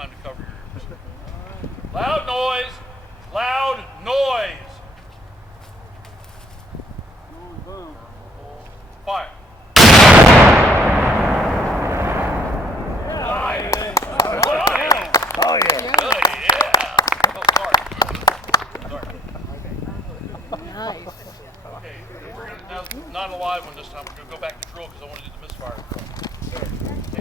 time to cover your ears. Loud noise! Loud noise! Boom. Fire. Nice. Oh yeah. Good, yeah. Oh, sorry. Nice. Okay, we're gonna, now, not a live one this time. We're going to go back to drill because I want to do the misfire drill.